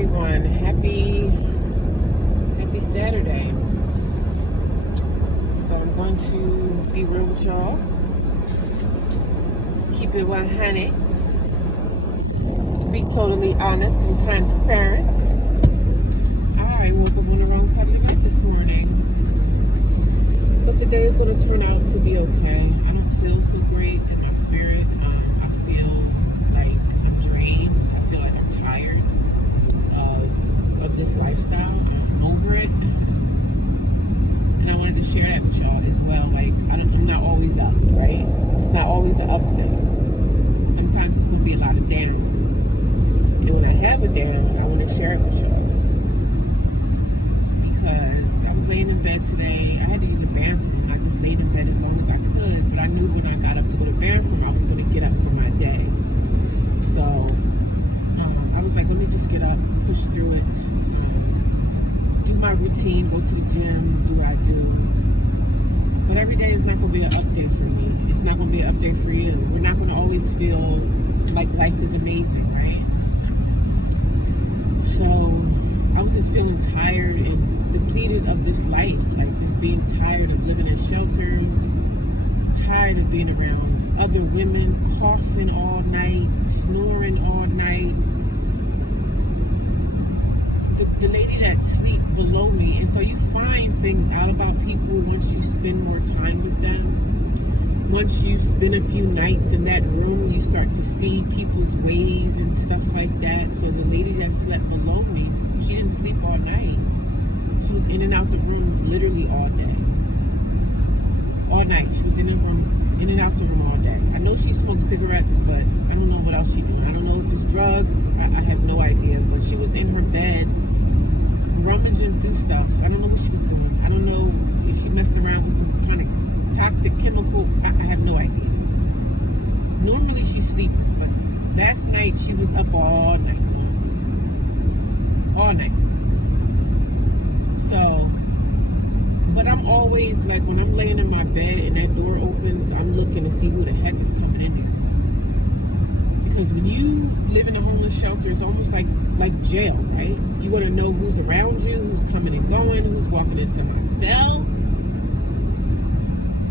everyone. Happy Saturday. So I'm going to be real with y'all. Keep it 100. Be totally honest and transparent. I woke up on the wrong side of the bed this morning. But the day is going to turn out to be okay. I don't feel so great in my spirit. I feel like I'm drained. I feel like I'm tired of this lifestyle. I'm over it. And I wanted to share that with y'all as well. Like, I'm not always up, right? It's not always an up thing. Sometimes it's going to be a lot of downs. And when I have a down, I want to share it with y'all. Because I was laying in bed today. I had to use a bathroom. I just laid in bed as long as I could. But I knew when I got up to go to the bathroom, I was going to get up for my day. So I was like, let me just get up, push through it, do my routine, go to the gym, do what I do. But every day is not going to be an update for me. It's not going to be an update for you. We're not going to always feel like life is amazing, right? So I was just feeling tired and depleted of this life, like just being tired of living in shelters, tired of being around other women, coughing all night, snoring all night. The lady that sleep below me, and so you find things out about people once you spend more time with them. Once you spend a few nights in that room, you start to see people's ways and stuff like that. So the lady that slept below me, she didn't sleep all night. She was in and out the room literally all day. All night. She was in and out the room all day. I know she smoked cigarettes, but I don't know what else she doing. I don't know if it's drugs. I have no idea. But she was in her bed rummaging through stuff. I don't know what she was doing. I don't know if she messed around with some kind of toxic chemical. I have no idea. Normally she's sleeping, but last night she was up all night long. All night. So, but I'm always like, when I'm laying in my bed and that door opens, I'm looking to see who the heck is coming in there. Because when you live in a homeless shelter, it's almost like jail, right? You want to know who's around you, who's coming and going, who's walking into my cell.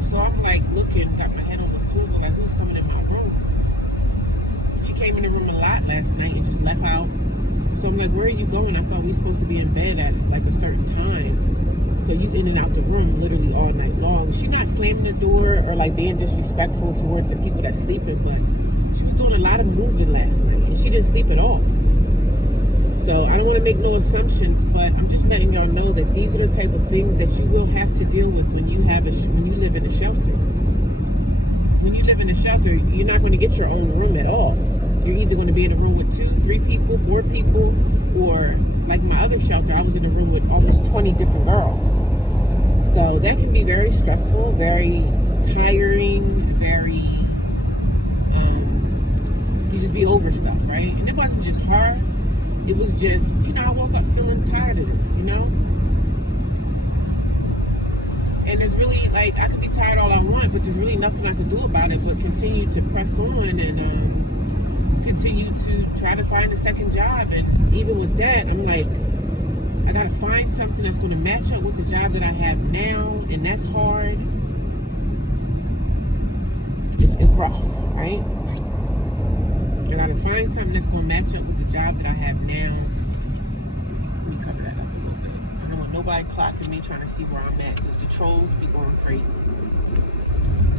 So I'm like looking, got my head on the swivel, like who's coming in my room. She came in the room a lot last night and just left out. So I'm like, where are you going? I thought we were supposed to be in bed at like a certain time. So you in and out the room literally all night long. She not slamming the door or like being disrespectful towards the people that's sleeping, but she was doing a lot of moving last night and she didn't sleep at all. So I don't want to make no assumptions, but I'm just letting y'all know that these are the type of things that you will have to deal with when you live in a shelter. When you live in a shelter, you're not going to get your own room at all. You're either going to be in a room with 2, 3 people, 4 people, or like my other shelter, I was in a room with almost 20 different girls. So that can be very stressful, very tiring, very, you just be over stuff, right? And it wasn't just her. It was just, I woke up feeling tired of this, And there's really, like, I could be tired all I want, but there's really nothing I can do about it but continue to press on and continue to try to find a second job. And even with that, I'm like, I got to find something that's going to match up with the job that I have now, and that's hard. It's rough, right? I got to find something that's going to match up with the job that I have now. Let me cover that up a little bit. I don't want nobody clocking me trying to see where I'm at, because the trolls be going crazy.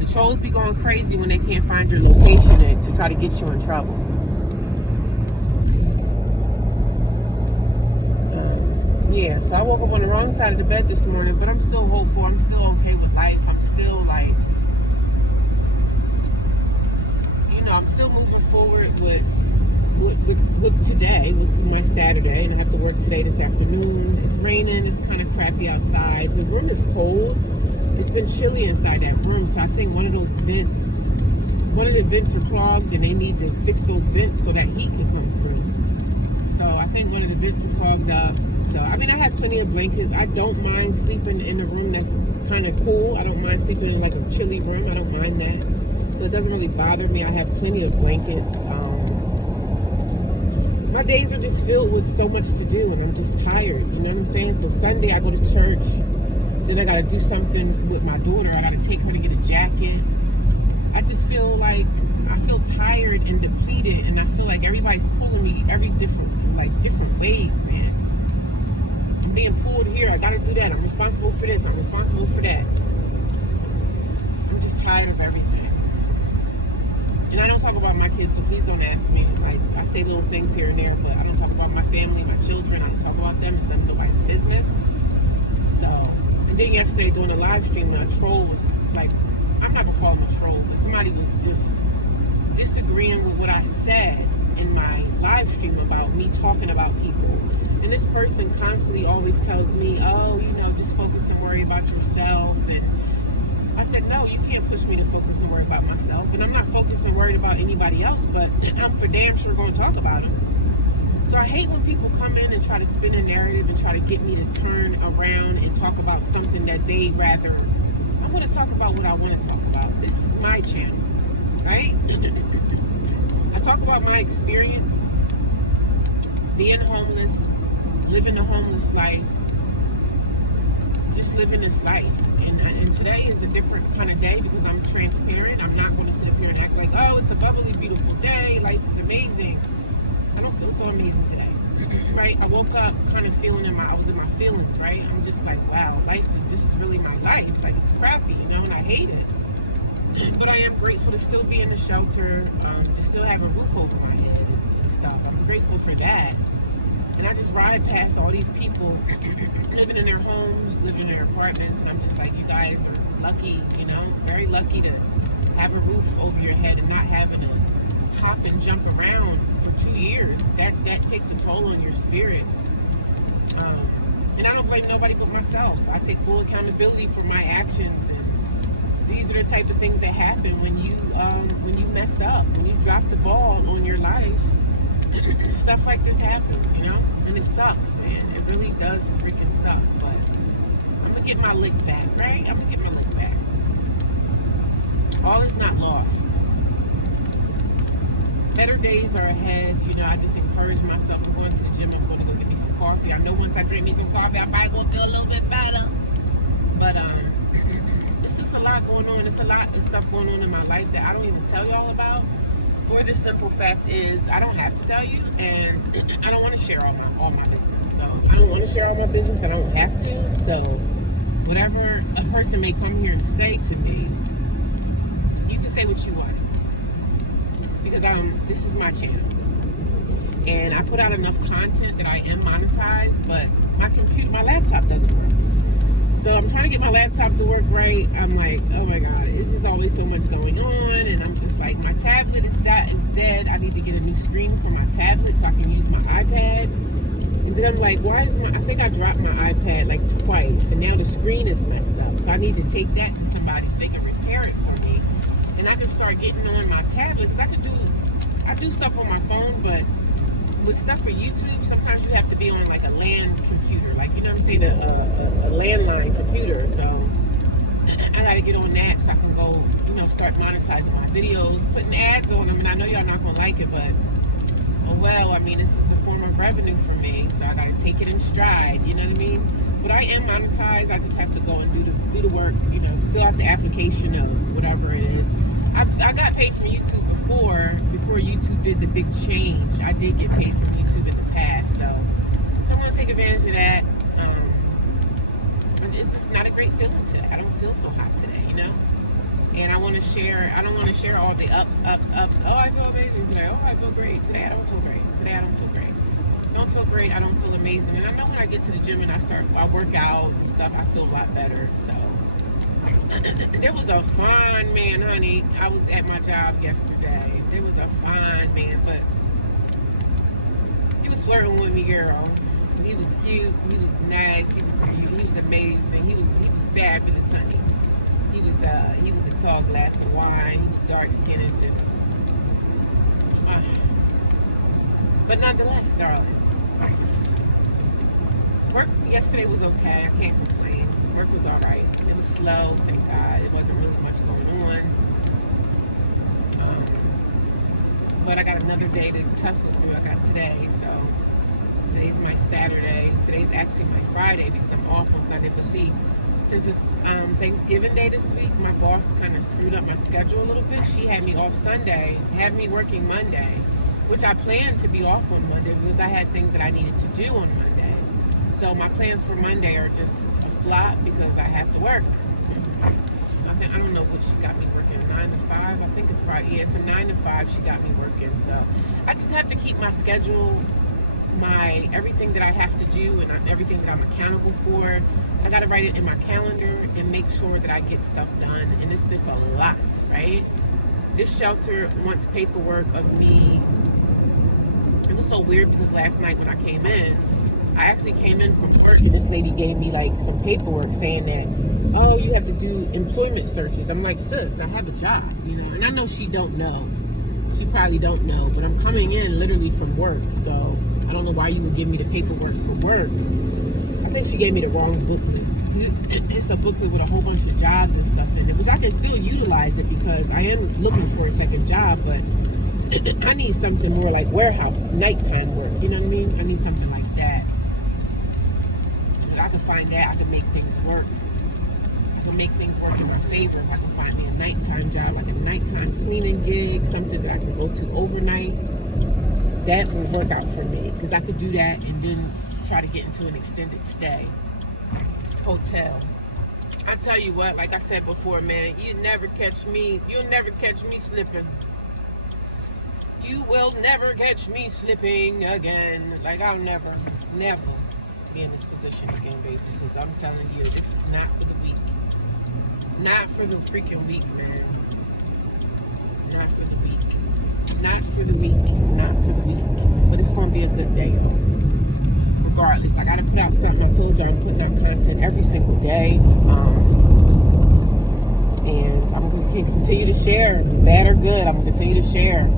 The trolls be going crazy when they can't find your location to try to get you in trouble. Yeah, so I woke up on the wrong side of the bed this morning, but I'm still hopeful. I'm still okay with life. I'm still like, I'm still moving forward with today, with my Saturday, and I have to work today this afternoon. It's raining. It's kind of crappy outside. The room is cold. It's been chilly inside that room, so I think one of the vents are clogged, and they need to fix those vents so that heat can come through. So I think one of the vents are clogged up. So, I have plenty of blankets. I don't mind sleeping in a room that's kind of cool. I don't mind sleeping in like a chilly room. I don't mind that. So it doesn't really bother me. I have plenty of blankets. my days are just filled with so much to do, and I'm just tired. You know what I'm saying? So Sunday I go to church. Then I got to do something with my daughter. I got to take her to get a jacket. I just feel like I feel tired and depleted, and I feel like everybody's pulling me different ways, man. I'm being pulled here. I got to do that. I'm responsible for this. I'm responsible for that. I'm just tired of everything. And I don't talk about my kids, so please don't ask me. Like, I say little things here and there, but I don't talk about my family, my children. I don't talk about them. It's none of nobody's business. So, and then yesterday doing a live stream, a troll was like, I'm not gonna call him a troll, but somebody was just disagreeing with what I said in my live stream about me talking about people. And this person constantly always tells me, oh, just focus and worry about yourself. And I said, no, you can't push me to focus and worry about myself. And I'm not focused and worried about anybody else, but I'm for damn sure going to talk about them. So I hate when people come in and try to spin a narrative and try to get me to turn around and talk about something that they rather. I want to talk about what I want to talk about. This is my channel, right? I talk about my experience being homeless, living a homeless life, just living this life. And today is a different kind of day because I'm transparent. I'm not going to sit up here and act like, oh, it's a bubbly, beautiful day. Life is amazing. I don't feel so amazing today, right? I woke up kind of I was in my feelings, right? I'm just like, wow, this is really my life. Like, it's crappy, and I hate it. But I am grateful to still be in the shelter, to still have a roof over my head and stuff. I'm grateful for that. And I just ride past all these people living in their homes, living in their apartments, and I'm just like, you guys are lucky, very lucky to have a roof over your head and not having to hop and jump around for 2 years. That takes a toll on your spirit. And I don't blame nobody but myself. I take full accountability for my actions, and these are the type of things that happen when you mess up, when you drop the ball on your life. Stuff like this happens, and it sucks, man. It really does freaking suck, but I'm gonna get my lick back, right? I'm gonna get my lick back. All is not lost. Better days are ahead. I just encourage myself. I'm going to the gym. I'm going to go get me some coffee. I know once I drink me some coffee, I'm probably gonna feel a little bit better. But it's just a lot going on. There's a lot of stuff going on in my life that I don't even tell y'all about. For the simple fact is, I don't have to tell you, and I don't want to share all my business. So I don't want to share all my business. I don't have to. So whatever a person may come here and say to me, you can say what you want, because this is my channel, and I put out enough content that I am monetized, but my laptop doesn't work. So I'm trying to get my laptop to work right. I'm like, oh my God, this is always so much going on. And I'm just like, my tablet is dead. I need to get a new screen for my tablet so I can use my iPad. And then I'm like, I think I dropped my iPad like twice. And now the screen is messed up. So I need to take that to somebody so they can repair it for me. And I can start getting on my tablet. Because I do stuff on my phone, but with stuff for YouTube, sometimes you have to be on like a LAN computer, like, a landline computer. So I got to get on that so I can go, start monetizing my videos, putting ads on them. And I know y'all not gonna like it, but oh well. This is a form of revenue for me, so I got to take it in stride. You know what I mean? But I am monetized. I just have to go and do the work. Fill out the application of whatever it is. I got paid from YouTube before YouTube did the big change. I did get paid from YouTube in the past, so I'm going to take advantage of that. It's just not a great feeling today. I don't feel so hot today, And I want to share. I don't want to share all the ups. Oh, I feel amazing today. Oh, I feel great today. I don't feel great today. I don't feel great. Don't feel great. I don't feel amazing. And I know when I get to the gym and I work out and stuff, I feel a lot better. So. There was a fine man, honey. I was at my job yesterday. There was a fine man, but he was flirting with me, girl. He was cute. He was nice. He was amazing. He was fabulous, honey. He was a tall glass of wine. He was dark skinned and just. But nonetheless, darling. Work yesterday was okay. I can't complain. Work was all right. It was slow, thank God. It wasn't really much going on. but I got another day to tussle through. I got today, so today's my Saturday. Today's actually my Friday because I'm off on Sunday. But see, since it's Thanksgiving Day this week, my boss kind of screwed up my schedule a little bit. She had me off Sunday, had me working Monday, which I planned to be off on Monday because I had things that I needed to do on Monday. So my plans for Monday are just a flop because I have to work. I don't know what she got me working, 9 to 5. I think it's probably, it's a 9 to 5 she got me working. So I just have to keep my schedule, my everything that I have to do and everything that I'm accountable for. I got to write it in my calendar and make sure that I get stuff done. And it's just a lot, right? This shelter wants paperwork of me. It was so weird because last night when I came in, I actually came in from work and this lady gave me like some paperwork saying that, oh, you have to do employment searches. I'm like, sis, I have a job, you know, and I know she don't know. She probably don't know, but I'm coming in literally from work. So I don't know why you would give me the paperwork for work. I think she gave me the wrong booklet. It's a booklet with a whole bunch of jobs and stuff in it, which I can still utilize it because I am looking for a second job, but I need something more like warehouse, nighttime work. You know what I mean? I need something like that. If I can find that, I can make things work. I can make things work in my favor. If I can find me a nighttime job, like a nighttime cleaning gig, something that I can go to overnight, that will work out for me because I could do that and then try to get into an extended stay hotel. I tell you what, like I said before, man, you'll never catch me slipping. You will never catch me slipping again. Like I'll never be in this position again, baby, because I'm telling you, this is not for the weak. Not for the freaking weak, man. Not for the weak. Not for the weak. Not for the weak. But it's going to be a good day, y'all. Regardless, I got to put out something. I told you I'm putting out content every single day. And I'm going to continue to share, bad or good. I'm going to continue to share.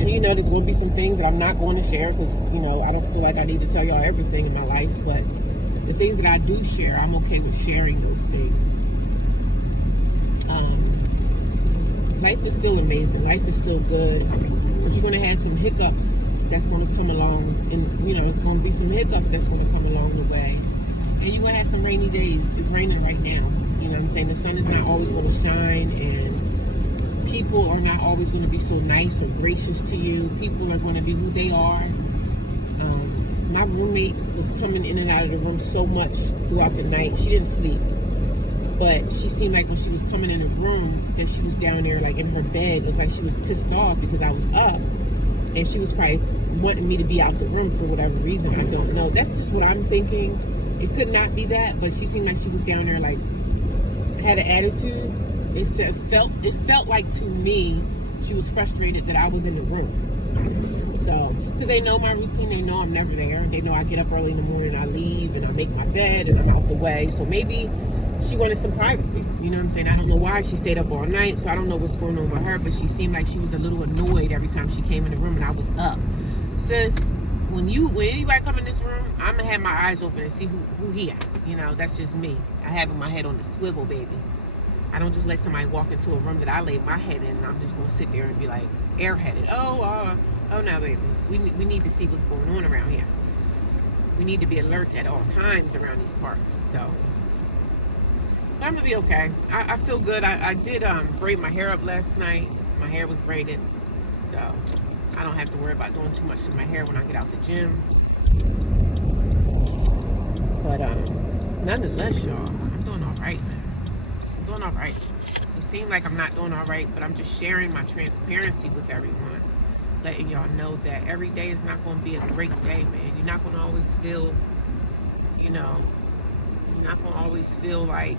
You know, there's going to be some things that I'm not going to share because, you know, I don't feel like I need to tell y'all everything in my life. But the things that I do share, I'm okay with sharing those things. Life is still amazing. Life is still good. But you're going to have some hiccups that's going to come along. And, you know, it's going to be some hiccups that's going to come along the way. And you're going to have some rainy days. It's raining right now. You know what I'm saying? The sun is not always going to shine. And people are not always going to be so nice or gracious to you. People are going to be who they are. My roommate was coming in and out of the room so much throughout the night. She didn't sleep. But she seemed like when she was coming in the room and she was down there like in her bed, looked like she was pissed off because I was up. And she was probably wanting me to be out the room for whatever reason. I don't know. That's just what I'm thinking. It could not be that, but she seemed like she was down there like had an attitude. It felt like to me she was frustrated that I was in the room. So, because they know my routine, they know I'm never there. They know I get up early in the morning, I leave, and I make my bed, and I'm out the way. So maybe she wanted some privacy. You know what I'm saying? I don't know why she stayed up all night, so I don't know what's going on with her, but she seemed like she was a little annoyed every time she came in the room and I was up. Sis, when anybody come in this room, I'm going to have my eyes open and see who he at. You know, that's just me. I have my head on the swivel, baby. I don't just let somebody walk into a room that I lay my head in and I'm just going to sit there and be like airheaded. Oh no, baby. We need to see what's going on around here. We need to be alert at all times around these parts. So, but I'm going to be okay. I feel good. I did braid my hair up last night. My hair was braided. So, I don't have to worry about doing too much to my hair when I get out the gym. But nonetheless, y'all, I'm doing all right, man. I'm doing all right. It seems like I'm not doing all right, but I'm just sharing my transparency with everyone, letting y'all know that every day is not going to be a great day, man. You're not going to always feel, you know, you're not going to always feel like,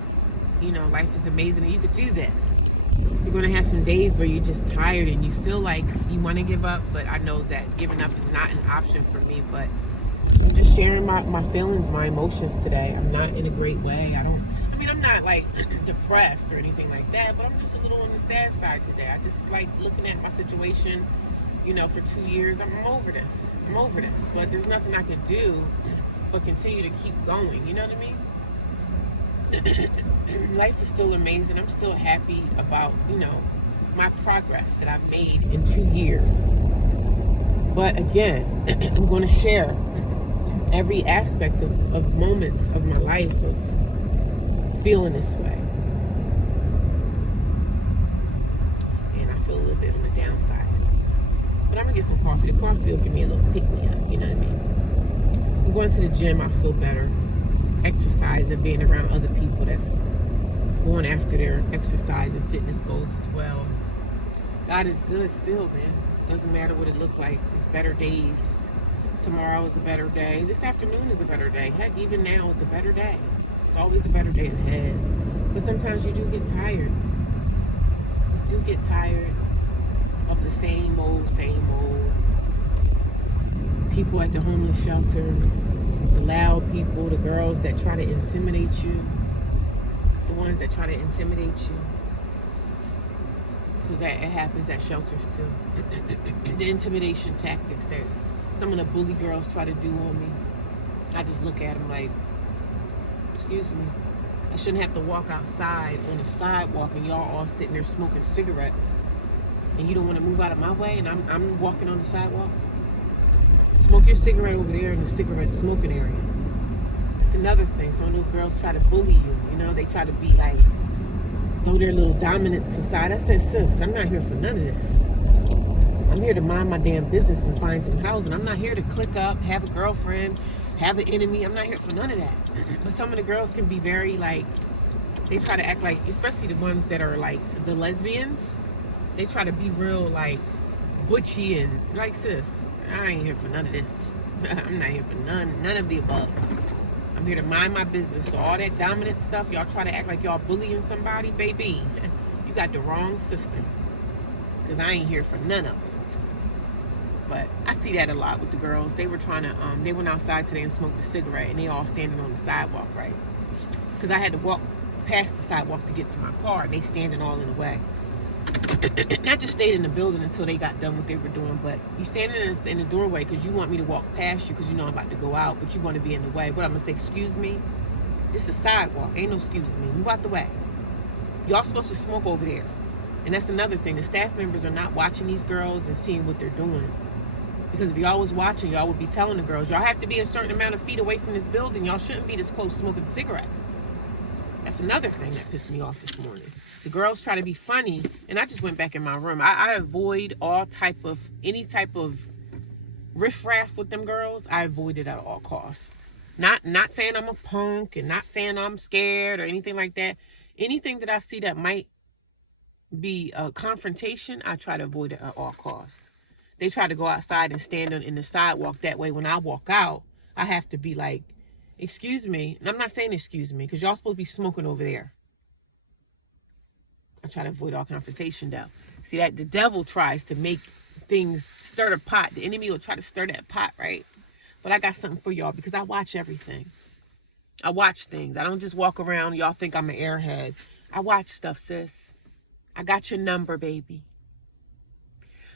you know, life is amazing and you could do this. You're going to have some days where you're just tired and you feel like you want to give up, but I know that giving up is not an option for me. But I'm just sharing my feelings, my emotions today. I'm not in a great way. I'm not like depressed or anything like that, but I'm just a little on the sad side today. I just like looking at my situation, you know, for 2 years. I'm over this. But there's nothing I can do but continue to keep going. You know what I mean? Life is still amazing. I'm still happy about, you know, my progress that I've made in 2 years. But again, I'm going to share every aspect of moments of my life of feeling this way. And I feel a little bit on the downside. But I'm going to get some coffee. The coffee will give me a little pick-me-up, you know what I mean? I'm going to the gym, I feel better. Exercise and being around other people that's going after their exercise and fitness goals as well. God is good still, man. Doesn't matter what it looked like. It's better days. Tomorrow is a better day. This afternoon is a better day. Heck, even now it's a better day. It's always a better day ahead. But sometimes you do get tired. You do get tired of the same old people at the homeless shelter, the loud people, the girls that try to intimidate you, the ones that try to intimidate you. Because it happens at shelters too. The intimidation tactics that some of the bully girls try to do on me. I just look at them like, excuse me. I shouldn't have to walk outside on the sidewalk and y'all all sitting there smoking cigarettes. And you don't want to move out of my way and I'm walking on the sidewalk. Smoke your cigarette over there in the cigarette smoking area. That's another thing. Some of those girls try to bully you. You know, they try to be like, throw their little dominance aside. I said, sis, I'm not here for none of this. I'm here to mind my damn business and find some housing. I'm not here to click up, have a girlfriend, have an enemy. I'm not here for none of that. But some of the girls can be very like, they try to act like, especially the ones that are like the lesbians, they try to be real like butchy and like, sis, I ain't here for none of this. I'm not here for none of the above. I'm here to mind my business. So all that dominant stuff, y'all try to act like y'all bullying somebody, baby, you got the wrong sister. Because I ain't here for none of it. But I see that a lot with the girls. They were trying to, they went outside today and smoked a cigarette and they all standing on the sidewalk, right? Because I had to walk past the sidewalk to get to my car and they standing all in the way. And I just stayed in the building until they got done what they were doing. But you standing in the doorway because you want me to walk past you because you know I'm about to go out, but you want to be in the way. But I'm going to say, excuse me? This is a sidewalk. Ain't no excuse me. Move out the way. Y'all supposed to smoke over there. And that's another thing. The staff members are not watching these girls and seeing what they're doing. Because if y'all was watching, y'all would be telling the girls, y'all have to be a certain amount of feet away from this building. Y'all shouldn't be this close smoking cigarettes. That's another thing that pissed me off this morning. The girls try to be funny, and I just went back in my room. I avoid any type of riffraff with them girls. I avoid it at all costs. Not saying I'm a punk and not saying I'm scared or anything like that. Anything that I see that might be a confrontation, I try to avoid it at all costs. They try to go outside and stand in the sidewalk. That way, when I walk out, I have to be like, excuse me. And I'm not saying excuse me, because y'all supposed to be smoking over there. I try to avoid all confrontation, though. See, that the devil tries to make things stir the pot. The enemy will try to stir that pot, right? But I got something for y'all because I watch everything. I watch things. I don't just walk around. Y'all think I'm an airhead. I watch stuff, sis. I got your number, baby.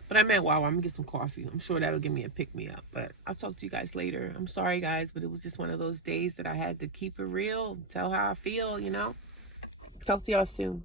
But I'm at Wow. I'm going to get some coffee. I'm sure that'll give me a pick-me-up. But I'll talk to you guys later. I'm sorry, guys, but it was just one of those days that I had to keep it real, tell how I feel, you know. Talk to y'all soon.